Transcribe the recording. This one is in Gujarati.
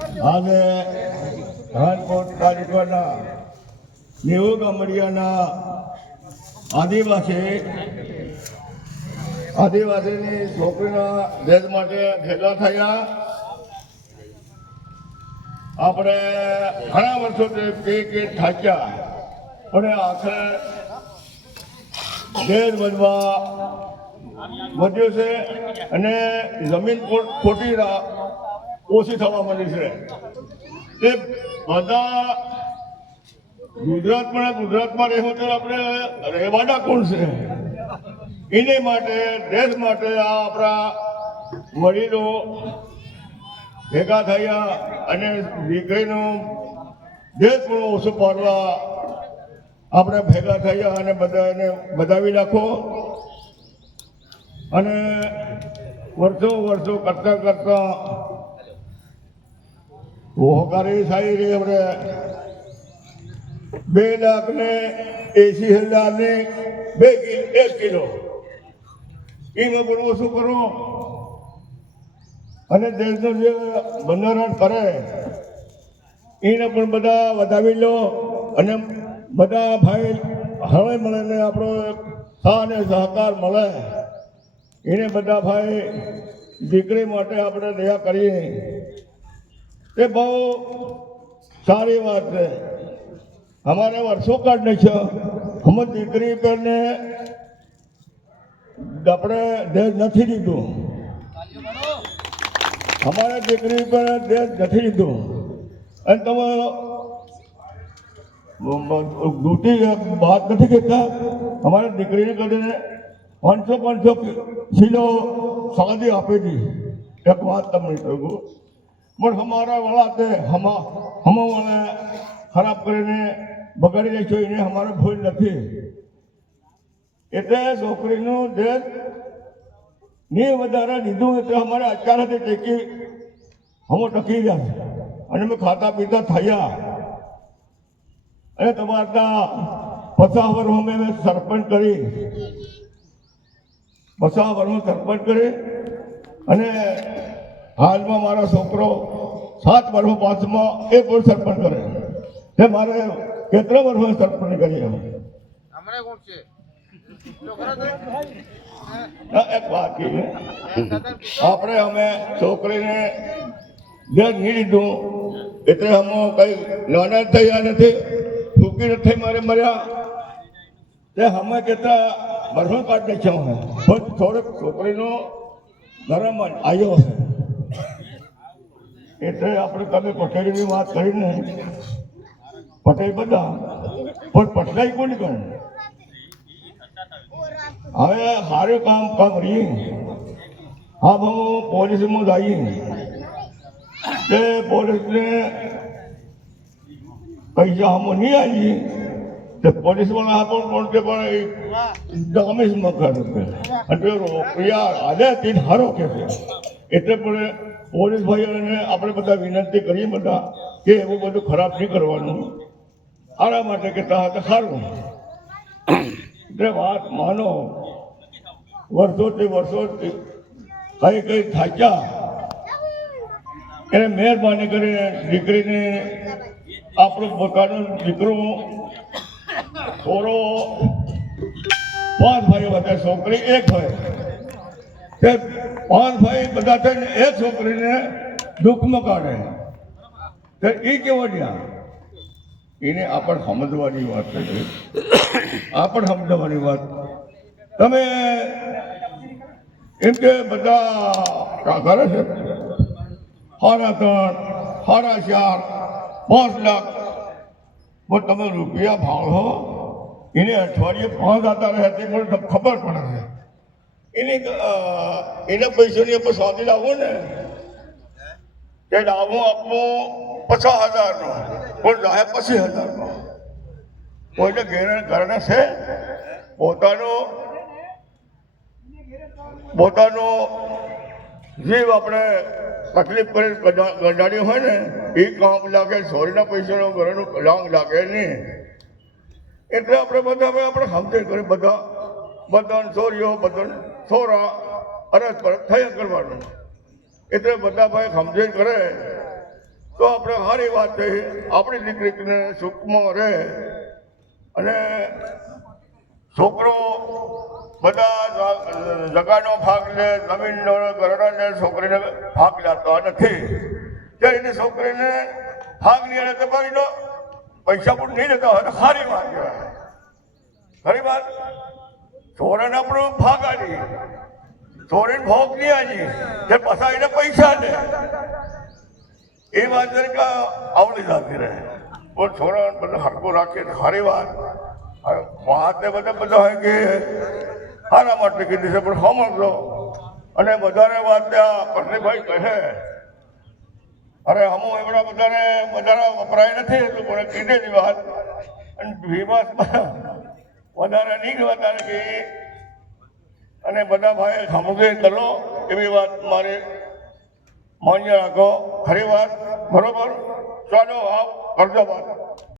આજે રાજકોટ તાલુકાના નેવું ગામડિયાના આદિવાસીની છોકરીના દેશ માટે ભેગા થયા. આપણે ઘણા વર્ષોથી કે થાક્યા પણ આખરે દેશ વધ્યો છે અને જમીન ખોટી ઓછી થવા માંડી છે. એ બધા ગુજરાતમાં રહેવું તો આપણે રહેવાના કોણ છે? એને માટે દેશ માટે આ આપણા વડીલો ભેગા થયા અને દીકરીનું દેશ પણ ઓછું પાડવા આપણે ભેગા થયા અને બધાને બધાવી નાખો. અને વર્ષો કરતા હોકારી થઈ રહી. આપણે 2,80,000 1 કિલો એમાં પણ ઓછું કરો અને દેશનું જે બંધારણ કરે એને પણ બધા વધાવી લો. અને બધા ભાઈ હવે મળે ને આપણો સાથ અને સહકાર મળે એને બધા ભાઈ દીકરી માટે આપણે દયા કરીએ. એ બહુ સારી વાત છે. અમારે વર્ષો કાઢને છે અમે દીકરી પરને આપણે દેશ નથી દીધું. અમારે દીકરી પર દેશ નથી દીધું. અને તમે દૂટી વાત નથી કહેતા. અમારે દીકરીને કરીને 500 કિલો શાદી આપી દી. એક વાત તમને કહું પણ અમારા વાળા તે હમાવાને ખરાબ કરીને બગાડી દે છે. એને અમારે ભૂલ નથી. એટલે છોકરીનું દેશ નહીં વધારે દીધું એટલે અમારે અત્યારે ટેકી અમે ટકી ગયા છે અને અમે ખાતા પીતા થયા. અને તમારા 50 વર્ષમાં મેં સરપંચ કરી 50 વર્ષમાં સરપંચ કરી અને હાલમાં મારો છોકરો 7 વર્ષ પાછમાં એ પણ સરપંચ કરે છે. મારે કેટલા વર્ષમાં સરપંચ કરી એક વાત કહીએ આપણે અમે છોકરીને દેશ નહીં લીધું એટલે અમે કઈ નાના થયા નથી. ટૂંકી નથી મારે મર્યા તે અમે કેટલા વર્ષો કાઢી છે પણ થોડોક છોકરીનો ગરમ આવ્યો છે. એટલે આપણે તમે પટેલની વાત કરીને પટેલ બધા પણ પટલાઈ કોણ કરે? હવે સારું કામ રહીએ. હા હું પોલીસમાં જઈએ કે પોલીસને પૈસા અમે નહીં આવીએ તો પોલીસવાળા આપણને કોણ કે પણ ડોમિસમાં કરે અને રૂપિયા આદે તે સારો કે છે. એટલે પણ પોલીસ ભાઈઓને આપણે બધા વિનંતી કરીએ બધા કે એવું બધું ખરાબ નહીં કરવાનું. આના માટે કહેતા હતા સારું. એટલે વાત માનો વર્ષોથી કઈ થાક્યા એને મહેરબાની કરીને દીકરીને આપણું પોતાનું દીકરું છોરો 5 ભાઈઓ હતા છોકરી 1 ભાઈ તે 5 ભાઈ બધા થઈને એક છોકરીને દુઃખમાં કાઢે તો એ કેવો ત્યાં એને આપણે સમજવાની વાત છે. આપણે સમજવાની વાત તમે એમ કે બધા કરે છે 3.5 4.5 5 લાખ પણ તમે રૂપિયા ભાળો એને અઠવાડિયે 5 હતા રહે તે પણ ખબર પડે છે. એના પૈસાની આપણે સ્વાદી લાવવું ને કે લાવવું આપવું 50,000નો પણ લાવે 25,000નો. કોઈને ઘરને છે પોતાનો જીવ આપણે તકલીફ કરી ગંડાડી હોય ને એ કામ લાગે. સોરીના પૈસાનો ઘરનું લાંગ લાગે નહીં. એટલે આપણે બધા આપણે સમજણ કરી બધા છોરીઓ બધા છોરા અરજ પર થયા કરવાનું. એટલે બધા ભાઈ સમજણ કરે તો આપણે સારી વાત છે. આપણી દીકરીને સુખમાં રહે અને છોકરો બધા જગાનો ભાગ લે, જમીનનો ઘરડાને છોકરીને ભાગ લેતો નથી. ત્યારે એની છોકરીને ભાગ નહીં લે તો ભાઈનો પૈસા પણ નહીં લેતા હોય તો સારી વાત કહેવાય. ખરી વાત. છોરાને આપણું ભાગ આલી, છોરીને ભોગ નહીં આલી, તે પાછા એને પૈસા દે એ વાત તરીકે આવડી જતી રહે. પણ છોરાને બધું હરકું રાખીએ સારી વાત. વાત એ બધા હોય કે સારા માટે કીધી છે, પણ સમજલો અને વધારે વાત ત્યાં પ્રદીપભાઈ કહે અરે હમું એમના વધારે વપરાય નથી એટલું પણ કીધેલી વાત અને વિવાદમાં વધારે નહીં વધારે કે અને બધા ભાઈ સમજે કરો એવી વાત મારે માન્ય રાખો. ખરી વાત બરોબર. ચાલો આપ કરજો વાત.